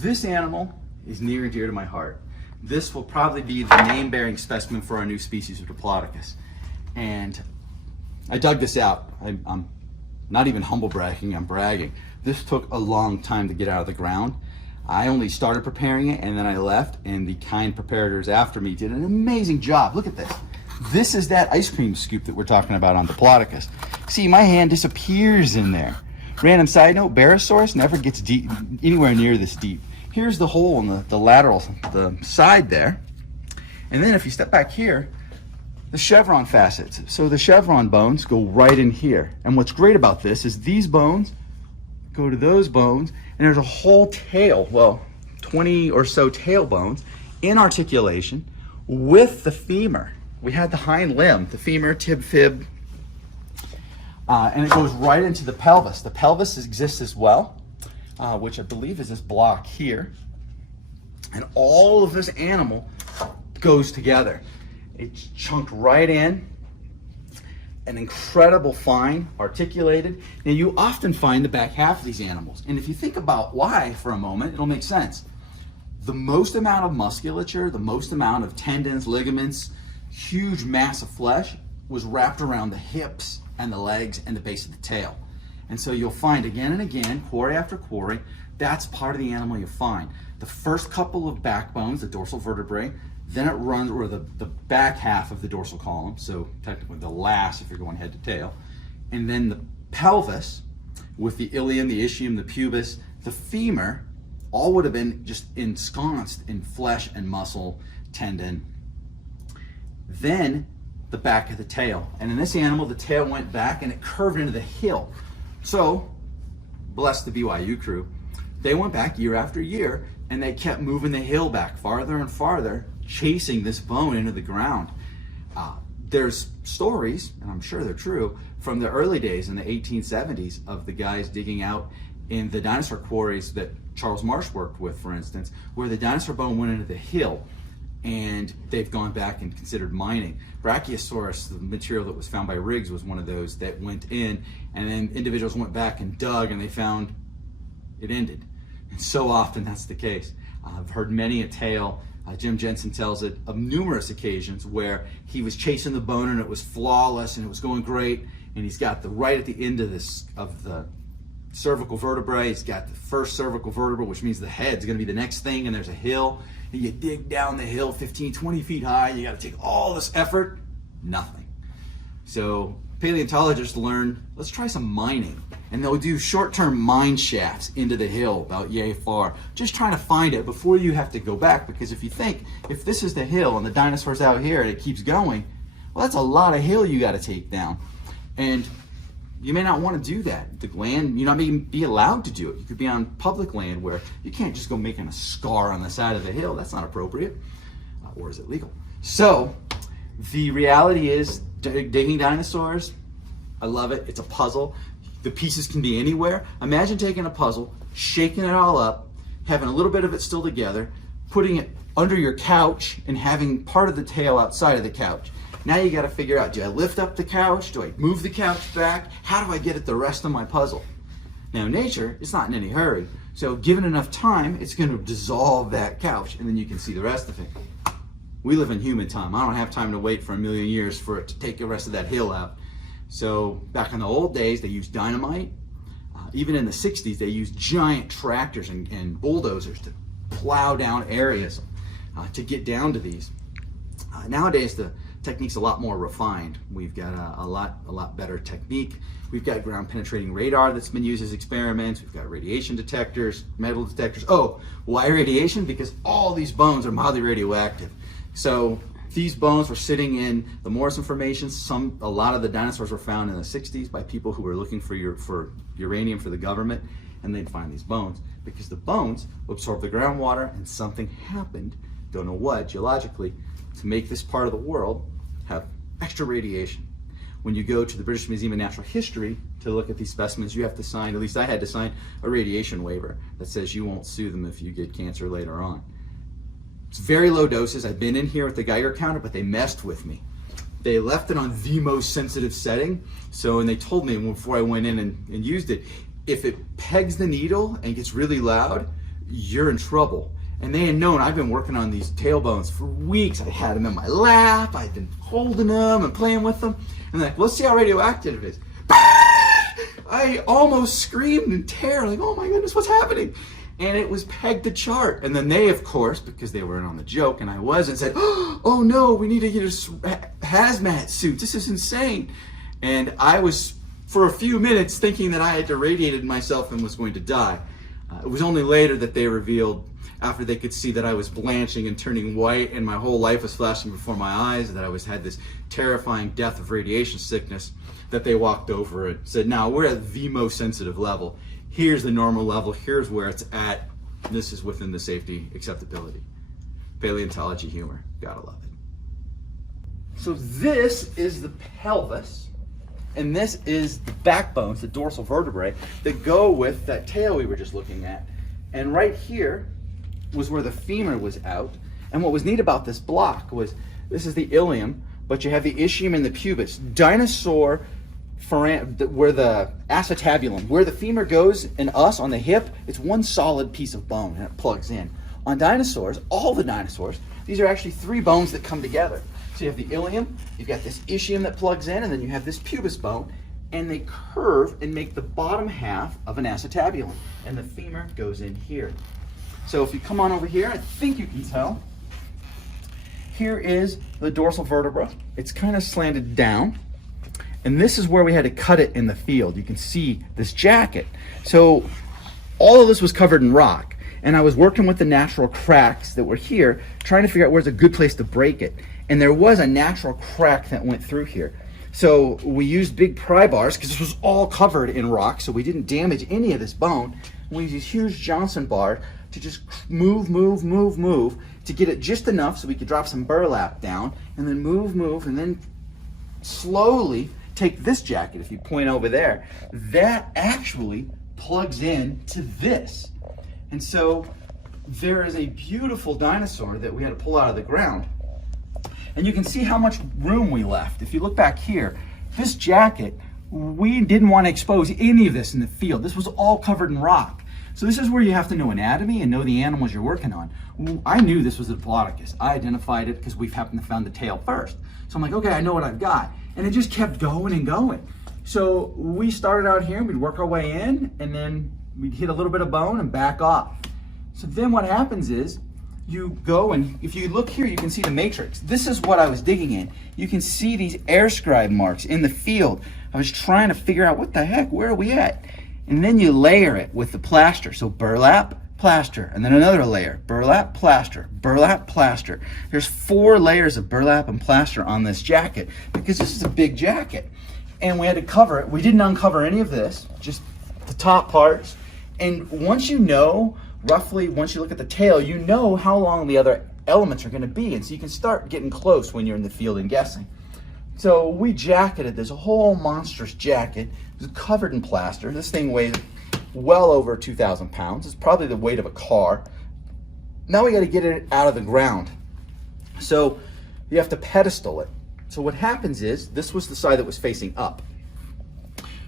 This animal is near and dear to my heart. This will probably be the name-bearing specimen for our new species of Diplodocus. And I dug this out. I'm not even humble bragging, I'm bragging. This took a long time to get out of the ground. I only started preparing it and then I left, and the kind preparators after me did an amazing job. Look at this. This is that ice cream scoop that we're talking about on Diplodocus. See, my hand disappears in there. Random side note, Barosaurus never gets deep, anywhere near this deep. Here's the hole in the lateral, the side there. And then if you step back here, the chevron facets. So the chevron bones go right in here. And what's great about this is these bones go to those bones, and there's a whole tail, well, 20 or so tail bones in articulation with the femur. We had the hind limb, the femur, tib, fib, and it goes right into the pelvis. The pelvis exists as well, which I believe is this block here. And all of this animal goes together. It's chunked right in, an incredible find, articulated. Now you often find the back half of these animals. And if you think about why for a moment, it'll make sense. The most amount of musculature, the most amount of tendons, ligaments, huge mass of flesh was wrapped around the hips and the legs and the base of the tail. And so you'll find again and again, quarry after quarry, that's part of the animal you find. The first couple of backbones, the dorsal vertebrae, then it runs, or the back half of the dorsal column, so technically the last if you're going head to tail, and then the pelvis with the ilium, the ischium, the pubis, the femur, all would have been just ensconced in flesh and muscle, tendon. Then the back of the tail. And in this animal, the tail went back and it curved into the heel. So, bless the BYU crew, they went back year after year and they kept moving the hill back farther and farther, chasing this bone into the ground. There's stories, and I'm sure they're true, from the early days in the 1870s of the guys digging out in the dinosaur quarries that Charles Marsh worked with, for instance, where the dinosaur bone went into the hill, and they've gone back and considered mining. Brachiosaurus, the material that was found by Riggs, was one of those that went in, and then individuals went back and dug, and they found it ended. And so often that's the case. I've heard many a tale, Jim Jensen tells it, of numerous occasions where he was chasing the bone and it was flawless and it was going great, and he's got the right at the end of the cervical vertebrae, he's got the first cervical vertebra, which means the head's going to be the next thing, and there's a hill, and you dig down the hill 15, 20 feet high, you got to take all this effort, nothing. So paleontologists learn, let's try some mining. And they'll do short-term mine shafts into the hill about yay far, just trying to find it before you have to go back. Because if you think, if this is the hill and the dinosaur's out here and it keeps going, well, that's a lot of hill you got to take down. And you may not want to do that. The land, you not even be allowed to do it. You could be on public land where you can't just go making a scar on the side of the hill. That's not appropriate. Or is it legal? So the reality is, digging dinosaurs, I love it. It's a puzzle. The pieces can be anywhere. Imagine taking a puzzle, shaking it all up, having a little bit of it still together, putting it under your couch, and having part of the tail outside of the couch. Now you got to figure out, do I lift up the couch? Do I move the couch back? How do I get at the rest of my puzzle? Now nature is not in any hurry, so given enough time, it's going to dissolve that couch, and then you can see the rest of it. We live in human time. I don't have time to wait for a million years for it to take the rest of that hill out. So back in the old days, they used dynamite. Even in the 60s, they used giant tractors and bulldozers to plow down areas to get down to these. Nowadays, the technique's a lot more refined. We've got a lot better technique. We've got ground penetrating radar that's been used as experiments. We've got radiation detectors, metal detectors. Oh, why radiation? Because all these bones are mildly radioactive. So these bones were sitting in the Morrison Formation. A lot of the dinosaurs were found in the 60s by people who were looking for uranium for the government, and they'd find these bones because the bones absorb the groundwater, and something happened, don't know what, geologically, to make this part of the world have extra radiation. When you go to the British Museum of Natural History to look at these specimens, you have to sign, at least I had to sign, a radiation waiver that says you won't sue them if you get cancer later on. It's very low doses. I've been in here with the Geiger counter, but they messed with me. They left it on the most sensitive setting. So, and they told me before I went in and used it, if it pegs the needle and gets really loud, you're in trouble. And they had known I've been working on these tailbones for weeks. I had them in my lap. I'd been holding them and playing with them. And they're like, let's see how radioactive it is. I almost screamed in terror, like, oh my goodness, what's happening? And it was pegged to chart. And then they, of course, because they were in on the joke and I wasn't, said, oh no, we need to get a hazmat suit. This is insane. And I was, for a few minutes, thinking that I had irradiated myself and was going to die. It was only later that they revealed, after they could see that I was blanching and turning white and my whole life was flashing before my eyes, that I had this terrifying death of radiation sickness, that they walked over and said, now we're at the most sensitive level. Here's the normal level. Here's where it's at. This is within the safety acceptability. Paleontology humor. Gotta love it. So this is the pelvis, and this is the backbones, the dorsal vertebrae, that go with that tail we were just looking at. And right here was where the femur was out. And what was neat about this block was, this is the ilium, but you have the ischium and the pubis. Dinosaur, where the acetabulum, where the femur goes in us on the hip, it's one solid piece of bone and it plugs in. On dinosaurs, all the dinosaurs, these are actually three bones that come together. So you have the ilium, you've got this ischium that plugs in, and then you have this pubis bone, and they curve and make the bottom half of an acetabulum, and the femur goes in here. So if you come on over here, I think you can tell, here is the dorsal vertebra. It's kind of slanted down. And this is where we had to cut it in the field. You can see this jacket. So all of this was covered in rock. And I was working with the natural cracks that were here, trying to figure out where's a good place to break it. And there was a natural crack that went through here. So we used big pry bars, because this was all covered in rock, so we didn't damage any of this bone. We used these huge Johnson bars to just move, to get it just enough so we could drop some burlap down, and then move, and then slowly take this jacket. If you point over there, that actually plugs in to this. And so there is a beautiful dinosaur that we had to pull out of the ground. And you can see how much room we left. If you look back here, this jacket, we didn't want to expose any of this in the field. This was all covered in rock. So this is where you have to know anatomy and know the animals you're working on. I knew this was a Diplodocus. I identified it because we happened to find the tail first. So I'm like, okay, I know what I've got. And it just kept going and going. So we started out here, we'd work our way in, and then we'd hit a little bit of bone and back off. So then what happens is, you go, and if you look here, you can see the matrix. This is what I was digging in. You can see these air scribe marks in the field. I was trying to figure out, what the heck, where are we at? And then you layer it with the plaster. So burlap, plaster, and then another layer. Burlap, plaster, burlap, plaster. There's 4 layers of burlap and plaster on this jacket, because this is a big jacket. And we had to cover it. We didn't uncover any of this, just the top parts. And once you know, roughly, once you look at the tail, you know how long the other elements are going to be. And so you can start getting close when you're in the field and guessing. So we jacketed this whole monstrous jacket. It was covered in plaster. This thing weighs well over 2,000 pounds. It's probably the weight of a car. Now we got to get it out of the ground. So you have to pedestal it. So what happens is, this was the side that was facing up.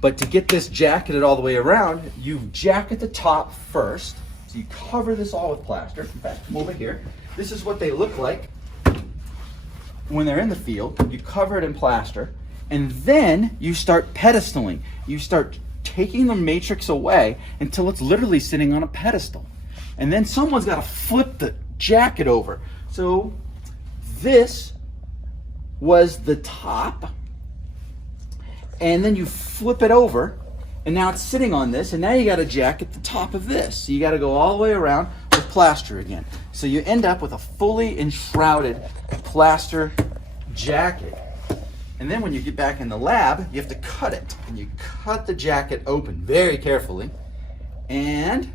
But to get this jacketed all the way around, you jacket the top first. So you cover this all with plaster. In fact, come over here. This is what they look like when they're in the field. You cover it in plaster, and then you start pedestaling. You start taking the matrix away until it's literally sitting on a pedestal. And then someone's got to flip the jacket over. So this was the top, and then you flip it over, and now it's sitting on this, and now you got to jacket the top of this. So you got to go all the way around with plaster again. So you end up with a fully enshrouded plaster jacket. And then when you get back in the lab, you have to cut it. And you cut the jacket open very carefully. And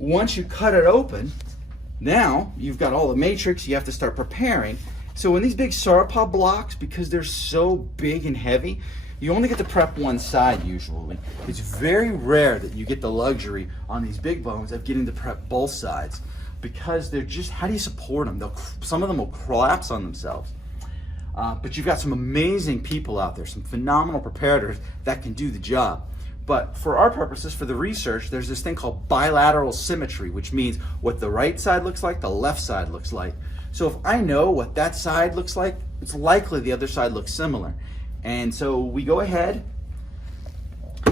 once you cut it open, now you've got all the matrix, you have to start preparing. So in these big sauropod blocks, because they're so big and heavy, you only get to prep one side usually. It's very rare that you get the luxury on these big bones of getting to prep both sides, because they're just, how do you support them? Some of them will collapse on themselves. But you've got some amazing people out there, some phenomenal preparators that can do the job. But for our purposes, for the research, there's this thing called bilateral symmetry, which means what the right side looks like, the left side looks like. So if I know what that side looks like, it's likely the other side looks similar. And so we go ahead,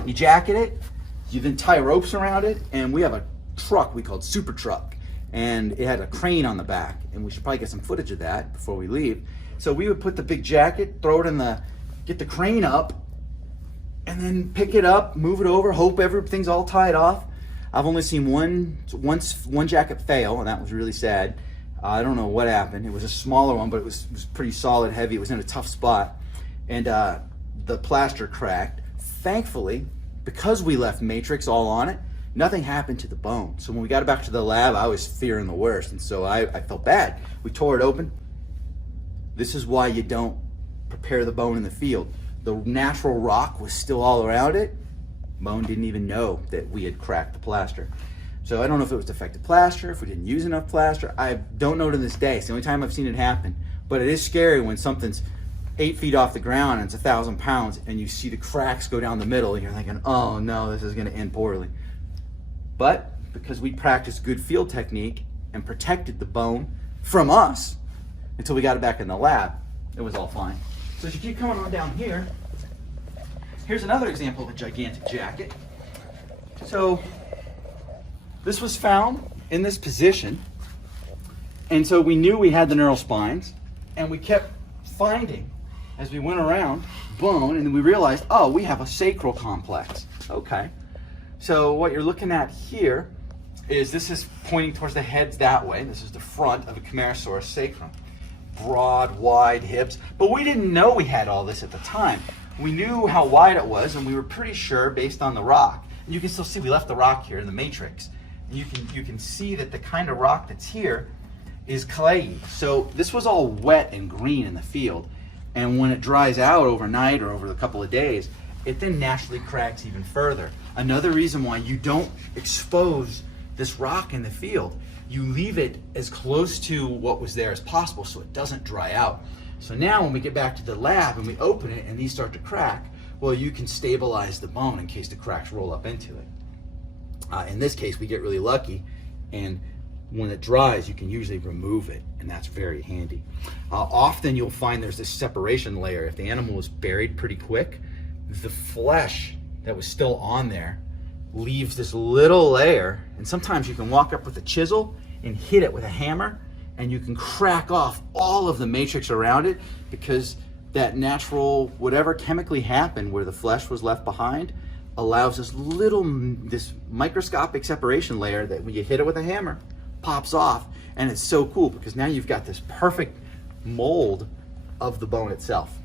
you jacket it, you then tie ropes around it, and we have a truck we called Super Truck, and it had a crane on the back, and we should probably get some footage of that before we leave. So we would put the big jacket, throw it in get the crane up, and then pick it up, move it over, hope everything's all tied off. I've only seen one jacket fail, and that was really sad. I don't know what happened. It was a smaller one, but it was pretty solid, heavy. It was in a tough spot, and the plaster cracked. Thankfully, because we left matrix all on it, nothing happened to the bone. So when we got it back to the lab, I was fearing the worst, and so I felt bad. We tore it open. This is why you don't prepare the bone in the field. The natural rock was still all around it. Bone didn't even know that we had cracked the plaster. So I don't know if it was defective plaster, if we didn't use enough plaster. I don't know to this day. It's the only time I've seen it happen. But it is scary when something's 8 feet off the ground and it's 1,000 pounds and you see the cracks go down the middle and you're thinking, oh no, this is gonna end poorly. But because we practiced good field technique and protected the bone from us until we got it back in the lab, it was all fine. So as you keep coming on down here, here's another example of a gigantic jacket. So this was found in this position, and so we knew we had the neural spines, and we kept finding as we went around bone, and then we realized, oh, we have a sacral complex. Okay, so what you're looking at here is this is pointing towards the heads that way. This is the front of a Chomarosaurus Sacrum. Broad, wide hips, but we didn't know we had all this at the time. We knew how wide it was, and we were pretty sure based on the rock. And you can still see we left the rock here in the matrix. And you can see that the kind of rock that's here is clayey. So this was all wet and green in the field, and when it dries out overnight or over a couple of days, it then naturally cracks even further. Another reason why you don't expose this rock in the field. You leave it as close to what was there as possible so it doesn't dry out. So now when we get back to the lab and we open it and these start to crack, well, you can stabilize the bone in case the cracks roll up into it. In this case, we get really lucky, and when it dries, you can usually remove it, and that's very handy. Often you'll find there's this separation layer. If the animal was buried pretty quick, the flesh that was still on there leaves this little layer, and sometimes you can walk up with a chisel and hit it with a hammer, and you can crack off all of the matrix around it, because that natural whatever chemically happened where the flesh was left behind allows this microscopic separation layer that when you hit it with a hammer pops off. And it's so cool because now you've got this perfect mold of the bone itself.